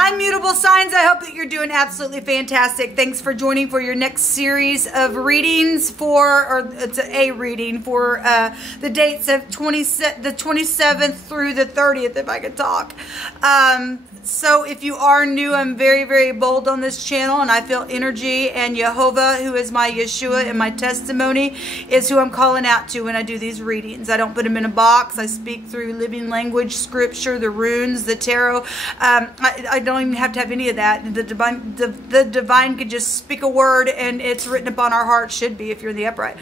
Hi, Mutable Signs. I hope that you're doing absolutely fantastic. Thanks for joining for your next series of readings or it's a reading for the dates of the 27th through the 30th, if I could talk. So if you are new, I'm very, very bold on this channel, and I feel energy, and Jehovah, who is my Yeshua and my testimony, is who I'm calling out to when I do these readings. I don't put them in a box. I speak through living language, scripture, the runes, the tarot. I don't even have to have any of that. The divine could just speak a word, and it's written upon our hearts, should be if you're in the upright.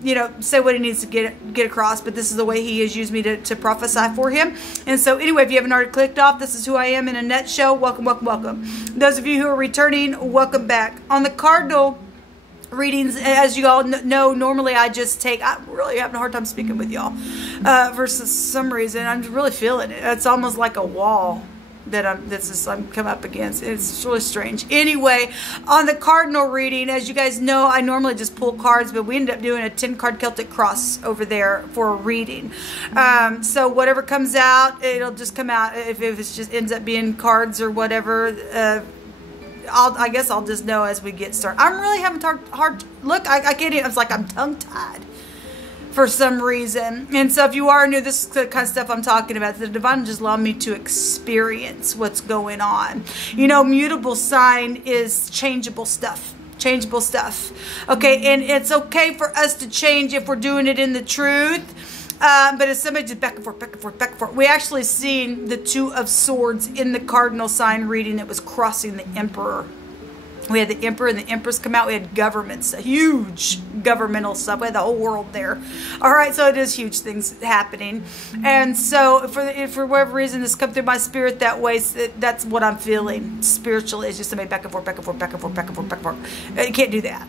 You know, say what he needs to get across, but this is the way he has used me to prophesy for him. And so anyway, if you haven't already clicked off, this is who I am in a nutshell. Welcome, welcome, welcome. Those of you who are returning, welcome back. On the cardinal readings, as you all know, normally I just take, I'm really having a hard time speaking with y'all for some reason. I'm really feeling it. It's almost like a wall that I'm come up against. It's really strange. Anyway, on the cardinal reading, as you guys know, I normally just pull cards, but we ended up doing a 10-card Celtic cross over there for a reading. So whatever comes out, it'll just come out. If it just ends up being cards or whatever, I guess I'll just know as we get started. I'm really having hard look. I can't even. It's like I'm tongue-tied for some reason. And so if you are new, this is the kind of stuff I'm talking about. The divine just allowed me to experience what's going on. You know, mutable sign is changeable stuff. Changeable stuff. Okay, and it's okay for us to change if we're doing it in the truth. But if somebody just back and forth, back and forth, back and forth. We actually seen the Two of Swords in the cardinal sign reading that was crossing the Emperor. We had the Emperor and the Empress come out. We had governments, huge governmental stuff. We had the whole world there. All right, so it is huge things happening. And so for whatever reason, this come through my spirit that way. So that's what I'm feeling spiritually. It's just somebody back and forth, back and forth, back and forth, back and forth, back and forth. You can't do that.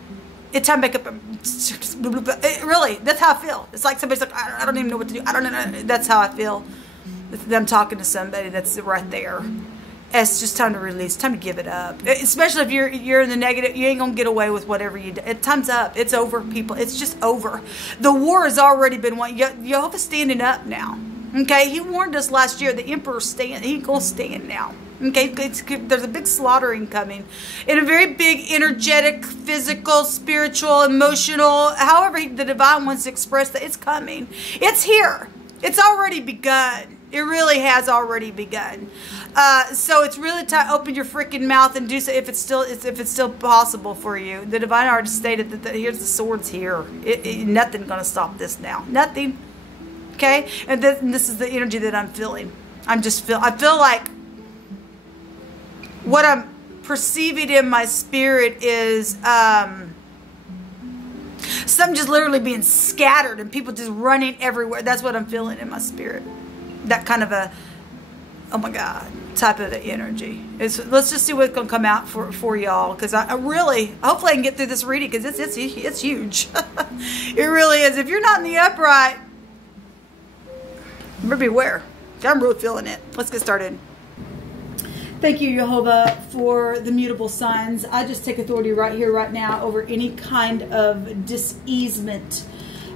It's time to make up. Really, that's how I feel. It's like somebody's like, I don't even know what to do. I don't know. That's how I feel. I'm talking to somebody that's right there. It's just time to release, time to give it up. Especially if you're in the negative, you ain't gonna get away with whatever you do. Time's up. It's over, people. It's just over. The war has already been won. Jehovah's standing up now. Okay, he warned us last year. The Emperor's standing. He gonna stand now. Okay, there's a big slaughtering coming, in a very big, energetic, physical, spiritual, emotional. However the divine wants to express that, it's coming. It's here. It's already begun. It really has already begun. So it's really time to open your freaking mouth and do so if it's still possible for you. The divine already stated that here's the swords here. Nothing gonna stop this now. Nothing. Okay, and this is the energy that I'm feeling. I feel like what I'm perceiving in my spirit is something just literally being scattered and people just running everywhere. That's what I'm feeling in my spirit. That kind of a, oh my God, type of energy. Let's just see what's going to come out for y'all, because I really, hopefully I can get through this reading, because it's huge. It really is. If you're not in the upright, beware. I'm really feeling it. Let's get started. Thank you, Jehovah, for the mutable signs. I just take authority right here, right now, over any kind of dis-easement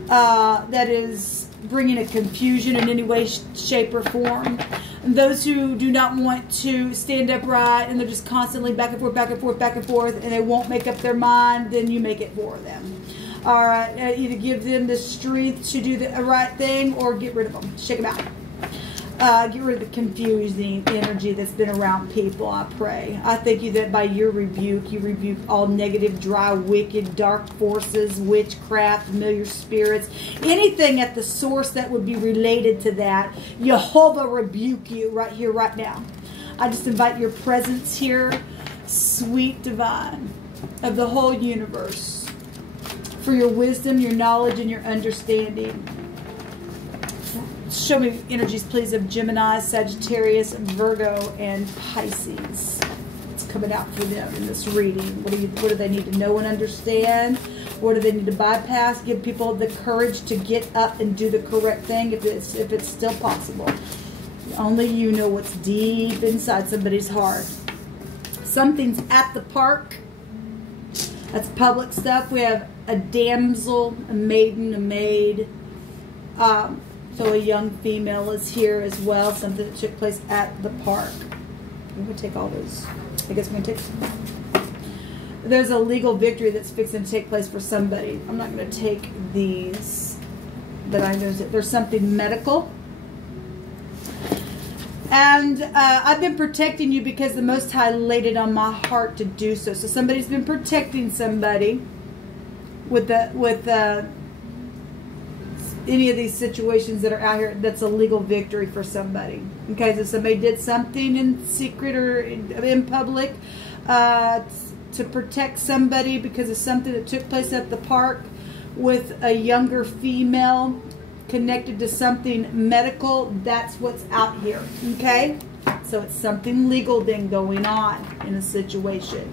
that is bringing a confusion in any way, shape, or form. And those who do not want to stand upright and they're just constantly back and forth, back and forth, back and forth, and they won't make up their mind, then you make it for them. All right, either give them the strength to do the right thing or get rid of them. Shake them out. Get rid of the confusing energy that's been around people, I pray. I thank you that by your rebuke, you rebuke all negative, dry, wicked, dark forces, witchcraft, familiar spirits, anything at the source that would be related to that. Jehovah rebuke you right here, right now. I just invite your presence here, sweet divine of the whole universe, for your wisdom, your knowledge, and your understanding. Show me energies, please, of Gemini, Sagittarius, Virgo, and Pisces. It's coming out for them in this reading. What do they need to know and understand? What do they need to bypass? Give people the courage to get up and do the correct thing if it's still possible. Only you know what's deep inside somebody's heart. Something's at the park. That's public stuff. We have a damsel, a maiden, a maid. So a young female is here as well, something that took place at the park. I'm going to take all those. I guess I'm going to take some. There's a legal victory that's fixing to take place for somebody. I'm not going to take these, but I know that there's something medical. And I've been protecting you because the Most High laid it on my heart to do so. So somebody's been protecting somebody with any of these situations that are out here. That's a legal victory for somebody. Okay, so somebody did something in secret or in public to protect somebody because of something that took place at the park with a younger female connected to something medical. That's what's out here. Okay, so it's something legal then going on in a situation.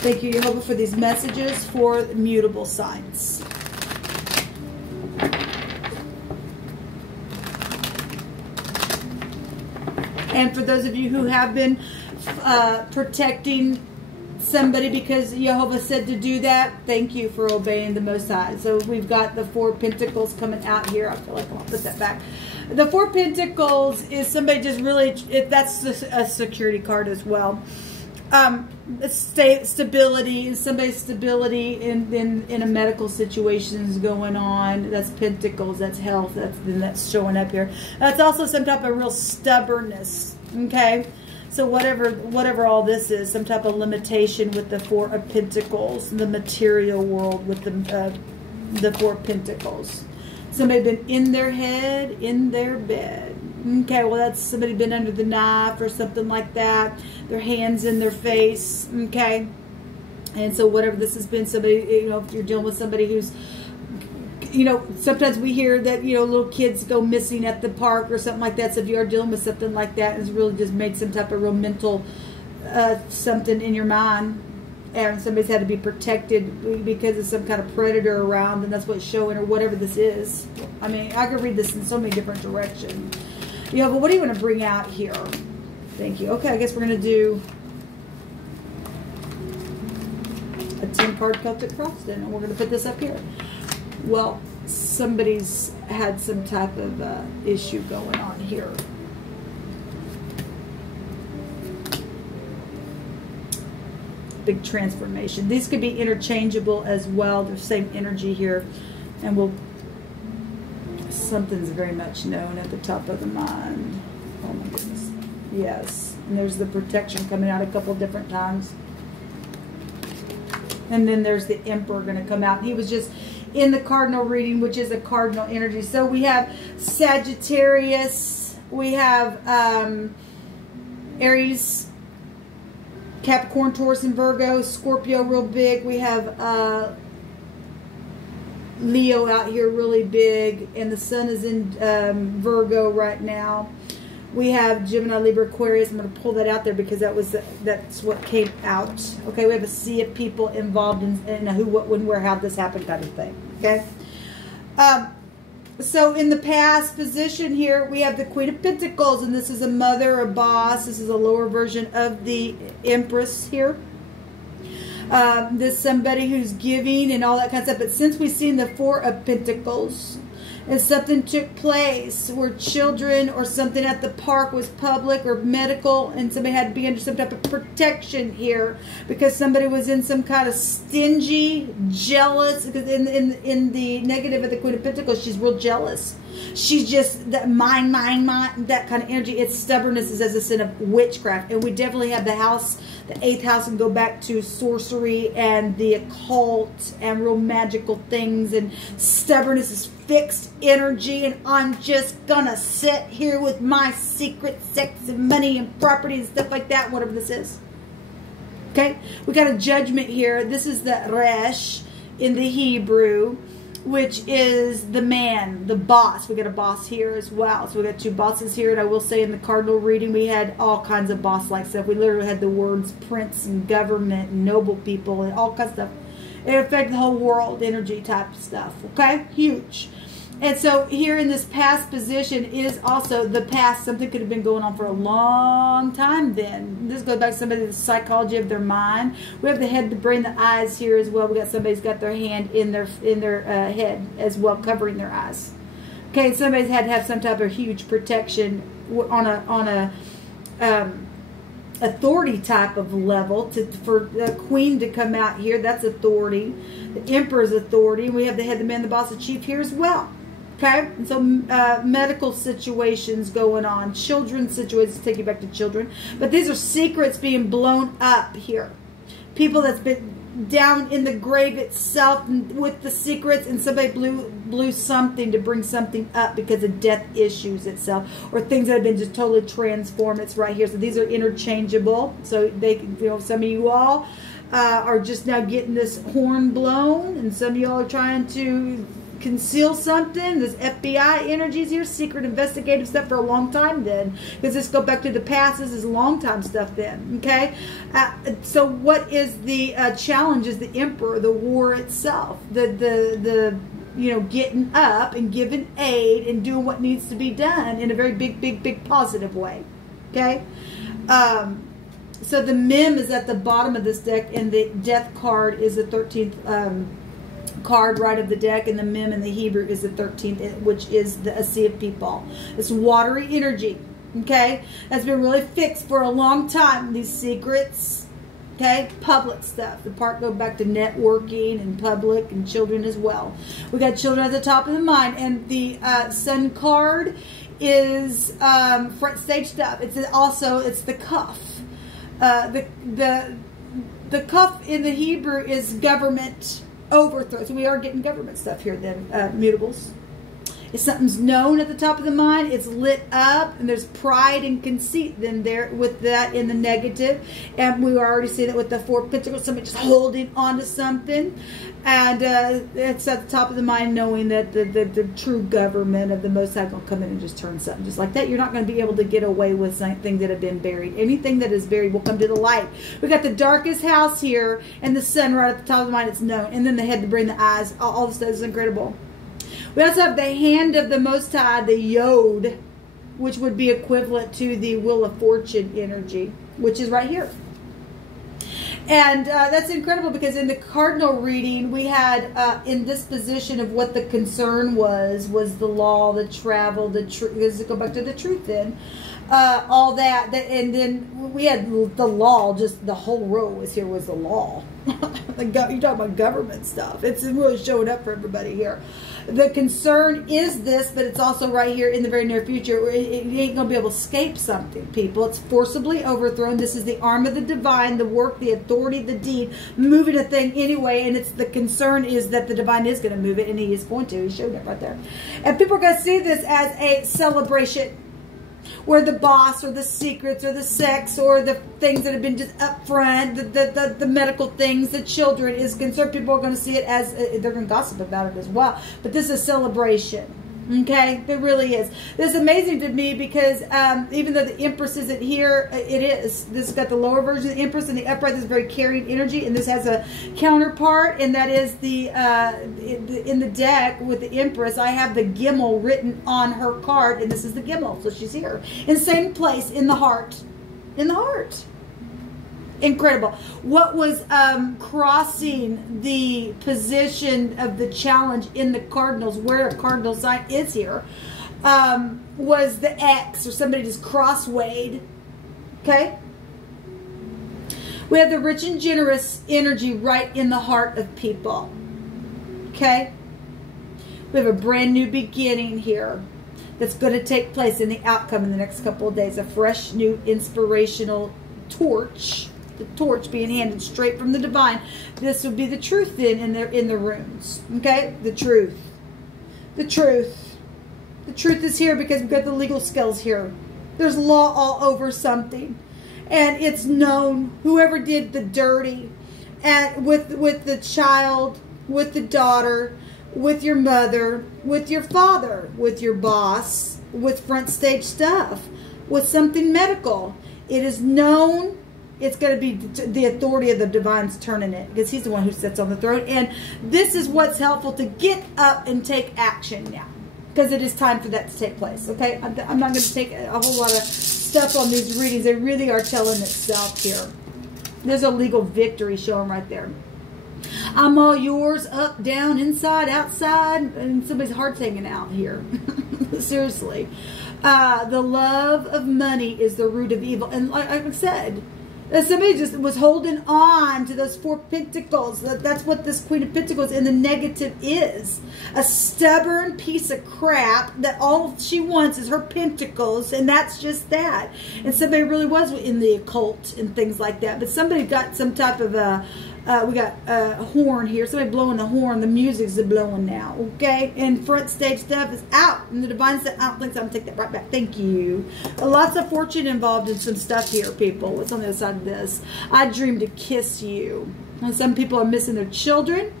Thank you, Jehovah, for these messages for mutable signs. And for those of you who have been protecting somebody because Jehovah said to do that, thank you for obeying the Most High. So we've got the Four Pentacles coming out here. I feel like I'll put that back. The Four Pentacles is somebody just really, that's a security card as well. Stability, somebody's stability in a medical situation is going on. That's Pentacles, that's health, that's showing up here. That's also some type of real stubbornness. Okay, so whatever all this is, some type of limitation with the Four of Pentacles, the material world with the Four Pentacles. Somebody been in their head, in their bed. Okay, well that's somebody been under the knife or something like that. Their hands in their face. Okay, and so whatever this has been, somebody, you know, if you're dealing with somebody who's, you know, sometimes we hear that, you know, little kids go missing at the park or something like that. So if you are dealing with something like that, it's really just made some type of real mental something in your mind. And somebody's had to be protected because of some kind of predator around, and that's what's showing, or whatever this is. I mean, I could read this in so many different directions. Yeah, but what do you want to bring out here? Thank you. Okay, I guess we're going to do a 10-card Celtic cross then, and we're going to put this up here. Well, somebody's had some type of issue going on here. Big transformation. These could be interchangeable as well. There's same energy here, and something's very much known at the top of the mind. Oh my goodness. Yes, and there's the protection coming out a couple different times, and then there's the Emperor going to come out. He was just in the cardinal reading, which is a cardinal energy. So we have Sagittarius, we have Aries, Capricorn, Taurus, and Virgo. Scorpio real big. We have Leo out here really big. And the sun is in Virgo right now. We have Gemini, Libra, Aquarius. I'm going to pull that out there because that's what came out. Okay, we have a sea of people involved in a who, what, when, where, how this happened kind of thing. Okay. So in the past position here, we have the Queen of Pentacles, and this is a mother, a boss. This is a lower version of the Empress here. This is somebody who's giving and all that kind of stuff. But since we've seen the Four of Pentacles, and something took place where children or something at the park was public or medical, and somebody had to be under some type of protection here because somebody was in some kind of stingy, jealous, because in the negative of the Queen of Pentacles, she's real jealous. She's just that mine, that kind of energy. Its stubbornness is as a sin of witchcraft. And we definitely have the house, the 8th house, and go back to sorcery and the occult and real magical things. And stubbornness is fixed energy. And I'm just gonna sit here with my secret sex and money and property and stuff like that, whatever this is. Okay? We got a judgment here. This is the Resh in the Hebrew, which is the man, the boss. We got a boss here as well. So we got two bosses here. And I will say in the cardinal reading, we had all kinds of boss-like stuff. We literally had the words prince and government and noble people and all kinds of stuff. It affected the whole world, energy type stuff. Okay? Huge. And so here in this past position is also the past. Something could have been going on for a long time then. This goes back to somebody, the psychology of their mind. We have the head, the brain, the eyes here as well. We got somebody's got their hand in their head as well, covering their eyes. Okay, somebody's had to have some type of huge protection on a authority type of level for the queen to come out here. That's authority. The emperor's authority. We have the head, the man, the boss, the chief here as well. Okay, and so medical situations going on, children's situations, take you back to children. But these are secrets being blown up here. People that's been down in the grave itself with the secrets, and somebody blew something to bring something up because of death issues itself, or things that have been just totally transformed. It's right here. So these are interchangeable. So they, you know, some of you all are just now getting this horn blown, and some of you all are trying to conceal something. This FBI energies here, secret investigative stuff for a long time then, because this go back to the past. This is long time stuff then. Okay, so what is the challenge? Is the emperor, the war itself, the you know, getting up and giving aid and doing what needs to be done in a very big positive way. Okay, so the mem is at the bottom of this deck, and the death card is the 13th card right of the deck, and the mem in the Hebrew is the 13th, which is a sea of people. It's watery energy. Okay, that's been really fixed for a long time. These secrets, okay, public stuff. The part go back to networking and public and children as well. We got children at the top of the mind, and the sun card is front stage stuff. It's also, it's the cuff. The cuff in the Hebrew is government overthrow. So we are getting government stuff here then, mutables. If something's known at the top of the mind, it's lit up, and there's pride and conceit then there with that in the negative. And we already see that with the 4 pentacles, somebody just holding on to something. And it's at the top of the mind, knowing that the true government of the Most High will come in and just turn something just like that. You're not going to be able to get away with something that have been buried. Anything that is buried will come to the light. We got the darkest house here, and the sun right at the top of the mind. It's known, and then the head to bring the eyes. All this stuff is incredible. We also have the hand of the Most High, the Yod, which would be equivalent to the Wheel of Fortune energy, which is right here. And that's incredible, because in the cardinal reading, we had in this position of what the concern was the law, the travel, the truth. Let's go back to the truth then. All that, and then we had the law, just the whole row was here was the law. You're talking about government stuff. It's really showing up for everybody here. The concern is this, but it's also right here in the very near future. It ain't going to be able to escape something, people. It's forcibly overthrown. This is the arm of the divine, the work, the authority, the deed, moving a thing anyway. And it's the concern is that the divine is going to move it, and he is going to. He showed it right there. And people are going to see this as a celebration, where the boss or the secrets or the sex or the things that have been just up front, the medical things, the children is concerned. People are going to see it as, they're going to gossip about it as well. But this is a celebration. Okay, it really is. This is amazing to me because even though the Empress isn't here, it is. This has got the lower version of the Empress, and the upright is very carried energy, and this has a counterpart, and that is the in the deck with the Empress. I have the Gimel written on her card, and this is the Gimel, so she's here in the same place in the heart, in the heart. Incredible. What was crossing the position of the challenge in the cardinals, where a cardinal sign is here, was the X, or somebody just crosswayed. Okay? We have the rich and generous energy right in the heart of people. Okay? We have a brand new beginning here that's going to take place in the outcome in the next couple of days. A fresh, new, inspirational torch. The torch being handed straight from the divine. This would be the truth then in the runes. Okay? The truth. The truth. The truth is here because we've got the legal skills here. There's law all over something. And it's known whoever did the dirty. And with the child, with the daughter, with your mother, with your father, with your boss, with front stage stuff, with something medical. It is known. It's going to be the authority of the divine's turning it, because he's the one who sits on the throne. And this is what's helpful, to get up and take action now, because it is time for that to take place. Okay, I'm not going to take a whole lot of stuff on these readings. They really are telling itself here. There's a legal victory showing right there. I'm all yours, up, down, inside, outside, and somebody's heart's hanging out here. Seriously. The love of money is the root of evil. And like I said, somebody just was holding on to those 4 pentacles. That's what this Queen of Pentacles in the negative is. A stubborn piece of crap that all she wants is her pentacles, and that's just that. And somebody really was in the occult and things like that. But somebody got some type of a... we got a horn here. Somebody blowing the horn. The music's blowing now. Okay? And front stage stuff is out. And the divine said, I don't think so. I'm going to take that right back. Thank you. Lots of fortune involved in some stuff here, people. What's on the other side of this? I dreamed to kiss you. And some people are missing their children.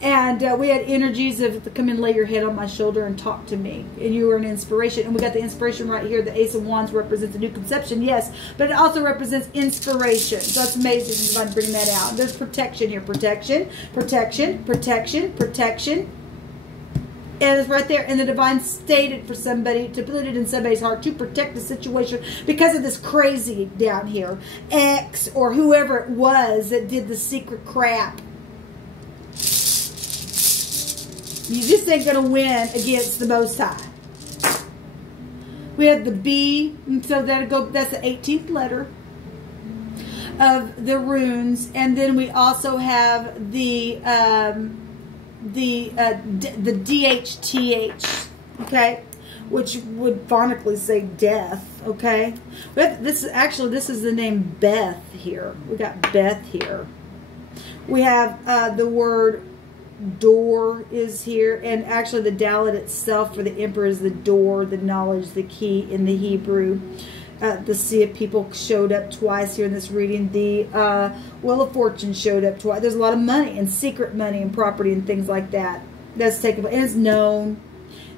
And we had energies of come and lay your head on my shoulder and talk to me. And you were an inspiration. And we got the inspiration right here. The Ace of Wands represents a new conception, yes. But it also represents inspiration. So that's amazing if I bring that out. There's protection here. Protection, protection, protection, protection. And it's right there. And the divine stated for somebody to put it in somebody's heart to protect the situation because of this crazy down here. X or whoever it was that did the secret crap. You just ain't going to win against the Most High. We have the B, and so that's the 18th letter of the runes. And then we also have the DHTH, okay, which would phonetically say death, okay. We have, this is the name Beth here. We got Beth here. We have the word door is here, and actually the Dalet itself for the Emperor is the door, the knowledge, the key in the Hebrew. The Sea of People showed up twice here in this reading. The Wheel of Fortune showed up twice. There's a lot of money and secret money and property and things like that that's taken place, and it's known.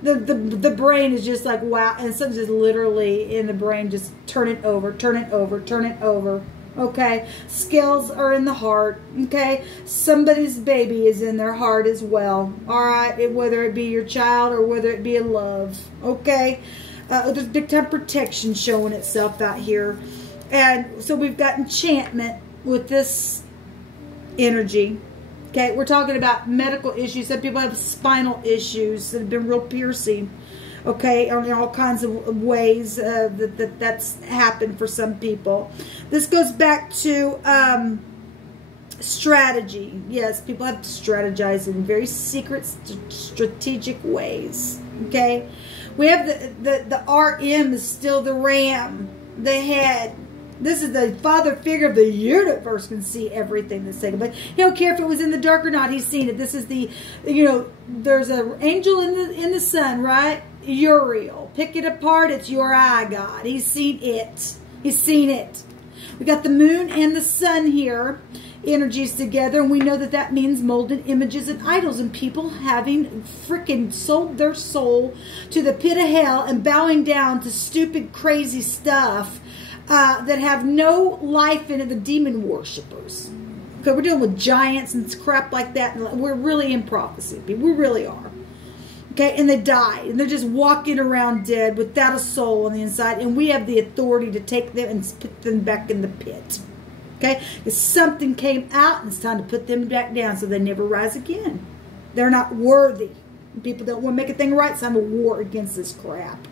The brain is just like wow, and something's just literally in the brain, just turn it over, turn it over, turn it over. Okay, skills are in the heart. Okay, somebody's baby is in their heart as well. All right, whether it be your child or whether it be a love. Okay, there's big time protection showing itself out here, and so we've got enchantment with this energy. Okay, we're talking about medical issues. Some people have spinal issues that have been real piercing. Okay, in all kinds of ways that's happened for some people. This goes back to strategy. Yes, people have to strategize in very secret, strategic ways. Okay, we have the RM is still the ram, the head. This is the father figure of the universe, can see everything that's taken place. He don't care if it was in the dark or not. He's seen it. This is the, you know, there's an angel in the sun, right? Uriel. Pick it apart. It's your eye, God. He's seen it. He's seen it. We got the moon and the sun here, energies together, and we know that that means molded images and idols, and people having freaking sold their soul to the pit of hell and bowing down to stupid, crazy stuff that have no life in it, the demon worshippers. Okay, we're dealing with giants and crap like that, and we're really in prophecy. We really are. Okay, and they died, and they're just walking around dead without a soul on the inside, and we have the authority to take them and put them back in the pit. Okay, if something came out, and it's time to put them back down so they never rise again. They're not worthy. People don't want to make a thing right, so I'm a war against this crap.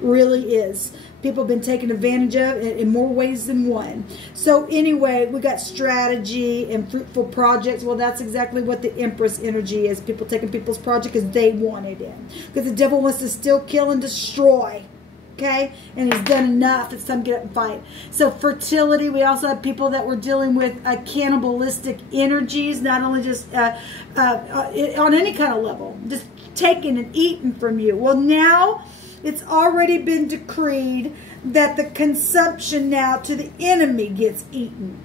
Really is. People have been taken advantage of in more ways than one. So anyway, we got strategy and fruitful projects. Well, that's exactly what the Empress energy is. People taking people's project because they wanted it. Because the devil wants to steal, kill, and destroy. Okay? And he's done enough. It's time to get up and fight. So fertility, we also have people that were dealing with cannibalistic energies. Not only just on any kind of level. Just taking and eating from you. Well, now it's already been decreed that the consumption now to the enemy gets eaten.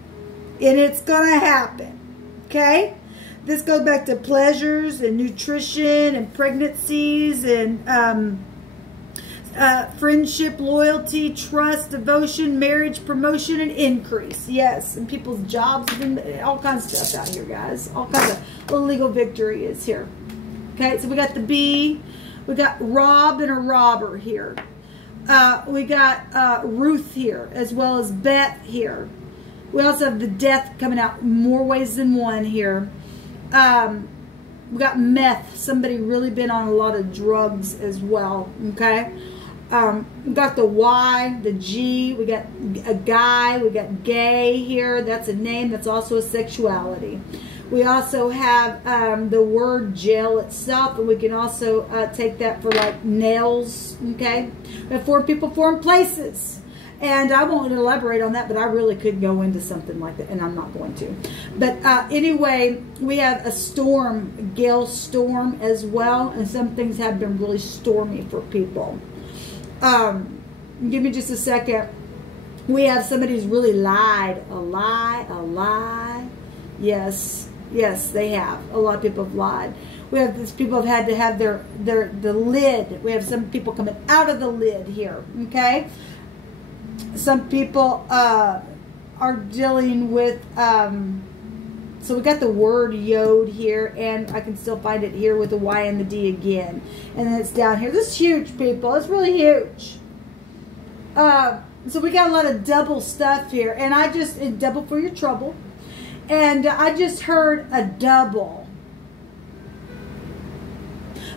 And it's going to happen. Okay? This goes back to pleasures and nutrition and pregnancies and friendship, loyalty, trust, devotion, marriage, promotion, and increase. Yes, and people's jobs, and all kinds of stuff out here, guys. All kinds of illegal victory is here. Okay, so we got the B. We got Rob and a robber here. We got Ruth here, as well as Beth here. We also have the death coming out more ways than one here. We got meth. Somebody really been on a lot of drugs as well. Okay. We got the Y, the G. We got a guy. We got gay here. That's a name. That's also a sexuality. We also have the word jail itself, and we can also take that for like nails. Okay. We have 4 people, 4 places. And I won't elaborate on that, but I really could go into something like that, and I'm not going to. But anyway, we have a storm, gale storm as well, and some things have been really stormy for people. Give me just a second. We have somebody who's really lied. A lie. Yes, they have. A lot of people have lied. We have these people have had to have the lid. We have some people coming out of the lid here. Okay. Some people are dealing with, so we got the word yod here, and I can still find it here with the Y and the D again. And then it's down here. This is huge, people. It's really huge. So we got a lot of double stuff here. And I just, double for your trouble. And I just heard a double.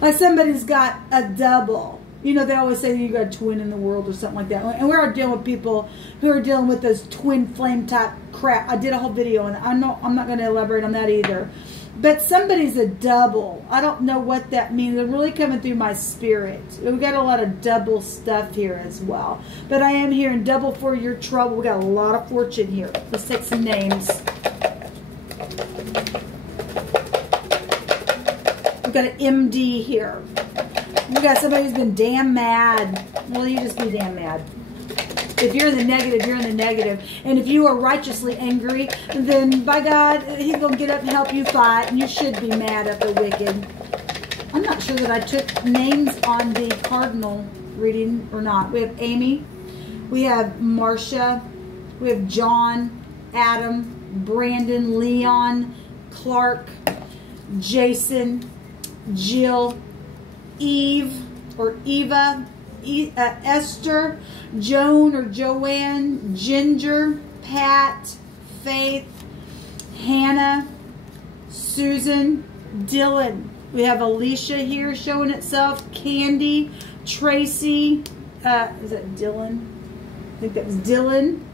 Like somebody's got a double. You know, they always say you got a twin in the world or something like that. And we're dealing with people who are dealing with those twin flame type crap. I did a whole video on it. I'm not going to elaborate on that either. But somebody's a double. I don't know what that means. They're really coming through my spirit. We've got a lot of double stuff here as well. But I am hearing double for your trouble. We got a lot of fortune here. Let's take some names. We've got an MD here. We got somebody who's been damn mad. Well, you just be damn mad. If you're in the negative, you're in the negative. And if you are righteously angry, then by God, He's going to get up and help you fight. And you should be mad at the wicked. I'm not sure that I took names on the cardinal reading or not. We have Amy. We have Marcia. We have John, Adam, Brandon, Leon, Clark, Jason, Jill, Eve or Eva, Esther, Joan or Joanne, Ginger, Pat, Faith, Hannah, Susan, Dylan. We have Alicia here showing itself, Candy, Tracy, is that Dylan? I think that was Dylan.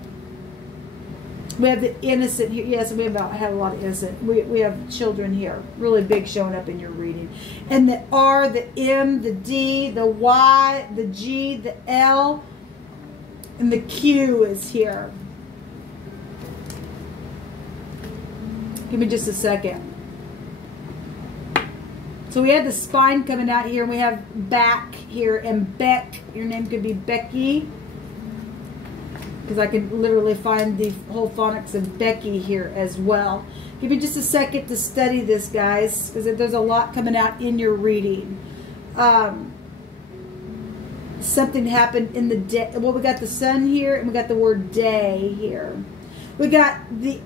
We have the innocent here. Yes, we have had a lot of innocent. We have children here. Really big showing up in your reading. And the R, the M, the D, the Y, the G, the L, and the Q is here. Give me just a second. So we have the spine coming out here, and we have back here, and Beck. Your name could be Becky. Because I can literally find the whole phonics of Becky here as well. Give me just a second to study this, guys, because there's a lot coming out in your reading. Something happened in the day. Well, we got the sun here, and we got the word day here. We got the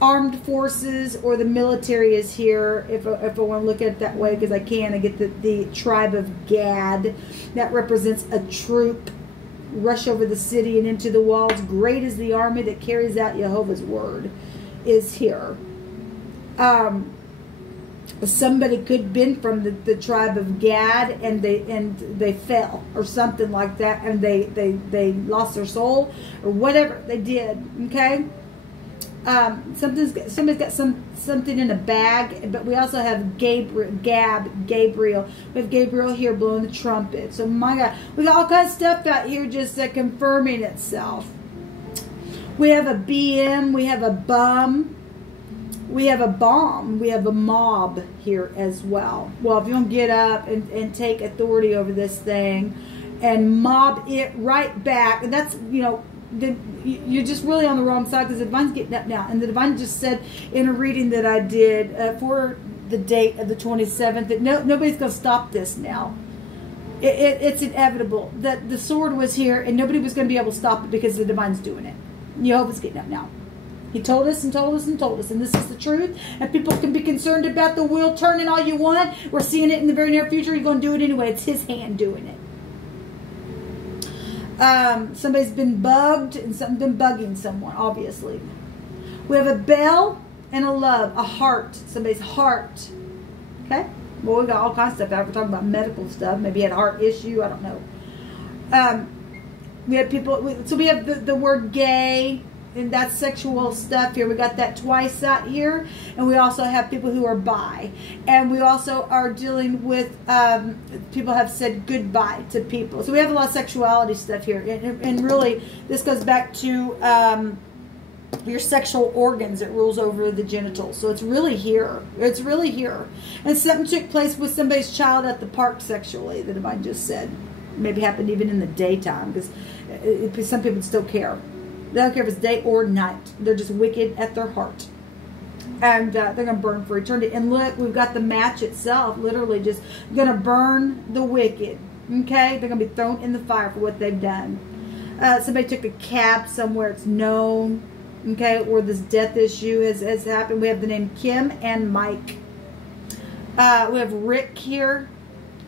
armed forces or the military is here, if I want to look at it that way, because I can. I get the tribe of Gad. That represents a troop. Rush over the city and into the walls. Great is the army that carries out Jehovah's word is here. Somebody could have been from the tribe of Gad, and they fell or something like that, and they lost their soul or whatever they did. Okay. Somebody's got something in a bag, but we also have Gabriel. We have Gabriel here blowing the trumpet. So my God, we got all kinds of stuff out here just confirming itself. We have a BM. We have a bum. We have a bomb. We have a mob here as well. Well, if you don't get up and take authority over this thing and mob it right back, and that's, you know, you're just really on the wrong side, because the divine's getting up now. And the divine just said in a reading that I did for the date of the 27th that nobody's going to stop this now. It's inevitable that the sword was here and nobody was going to be able to stop it because the divine's doing it. Jehovah's getting up now. He told us and told us and told us, and this is the truth. And people can be concerned about the wheel turning all you want. We're seeing it in the very near future. You're going to do it anyway. It's His hand doing it. Somebody's been bugged, and something's been bugging someone, obviously. We have a bell, and a love, a heart, somebody's heart. Okay? Well, we got all kinds of stuff out. We're talking about medical stuff. Maybe he had a heart issue. I don't know. We have people, so we have the word gay, and that's sexual stuff here. We got that twice out here. And we also have people who are bi. And we also are dealing with, people have said goodbye to people. So we have a lot of sexuality stuff here. And really, this goes back to your sexual organs. It rules over the genitals. So it's really here. It's really here. And something took place with somebody's child at the park sexually, that I just said. Maybe happened even in the daytime, because some people still care. They don't care if it's day or night. They're just wicked at their heart. And they're going to burn for eternity. And look, we've got the match itself, literally just going to burn the wicked. Okay? They're going to be thrown in the fire for what they've done. Somebody took a cab somewhere, it's known. Okay? Where this death issue has happened. We have the name Kim and Mike. We have Rick here.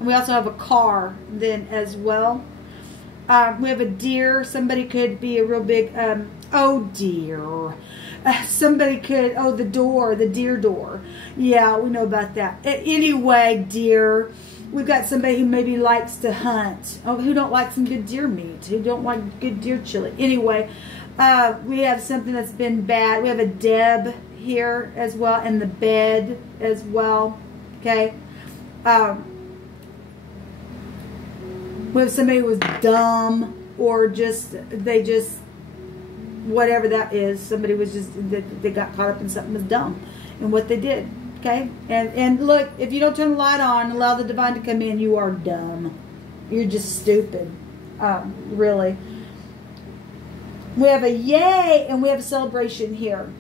We also have a car then as well. We have a deer. Somebody could be a real big, oh dear. Somebody could, oh, the door, the deer door. Yeah, we know about that. Anyway, deer. We've got somebody who maybe likes to hunt. Oh, who don't like some good deer meat? Who don't like good deer chili? Anyway, we have something that's been bad. We have a Deb here as well, and the bed as well. Okay. We have somebody who was dumb, or just, they just, whatever that is. Somebody was just, they got caught up in something was dumb in what they did. Okay? And look, if you don't turn the light on, allow the divine to come in, you are dumb. You're just stupid. Really. We have a yay, and we have a celebration here.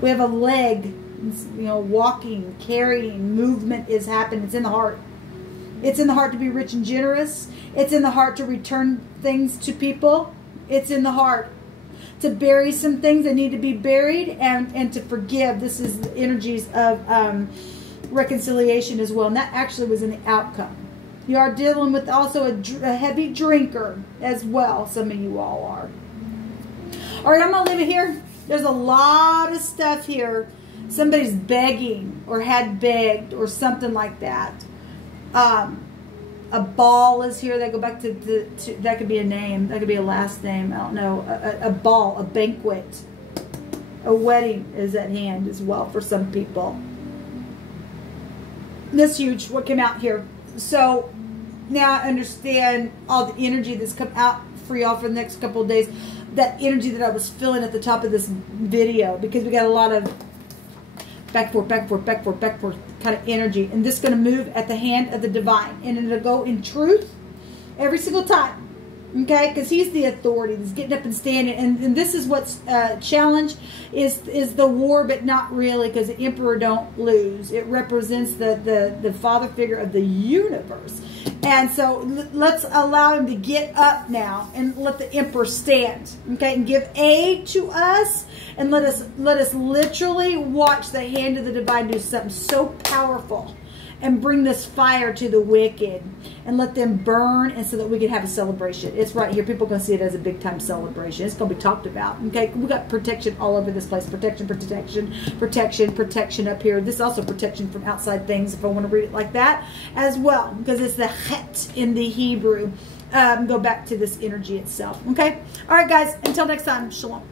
We have a leg, you know, walking, carrying, movement is happening. It's in the heart. It's in the heart to be rich and generous. It's in the heart to return things to people. It's in the heart to bury some things that need to be buried, and to forgive. This is the energies of reconciliation as well. And that actually was in the outcome. You are dealing with also a heavy drinker as well. Some of you all are. All right, I'm going to leave it here. There's a lot of stuff here. Somebody's begging or had begged or something like that. A ball is here. They go back to that could be a name. That could be a last name. I don't know. A ball, a banquet, a wedding is at hand as well for some people. That's huge. What came out here. So now I understand all the energy that's come out for y'all for the next couple of days. That energy that I was feeling at the top of this video, because we got a lot of back, forth, back, forth, back, forth, back, forth kind of energy. And this is going to move at the hand of the divine. And it'll go in truth every single time. Okay? Because he's the authority that's getting up and standing. And this is what's challenged is the war, but not really, because the emperor don't lose. It represents the father figure of the universe. And so let's allow him to get up now and let the emperor stand. Okay? And give aid to us. And let us literally watch the hand of the divine do something so powerful. And bring this fire to the wicked. And let them burn, and so that we can have a celebration. It's right here. People are going to see it as a big time celebration. It's going to be talked about. Okay? We got protection all over this place. Protection, protection, protection, protection up here. This is also protection from outside things, if I want to read it like that as well. Because it's the het in the Hebrew. Go back to this energy itself. Okay? All right, guys. Until next time. Shalom.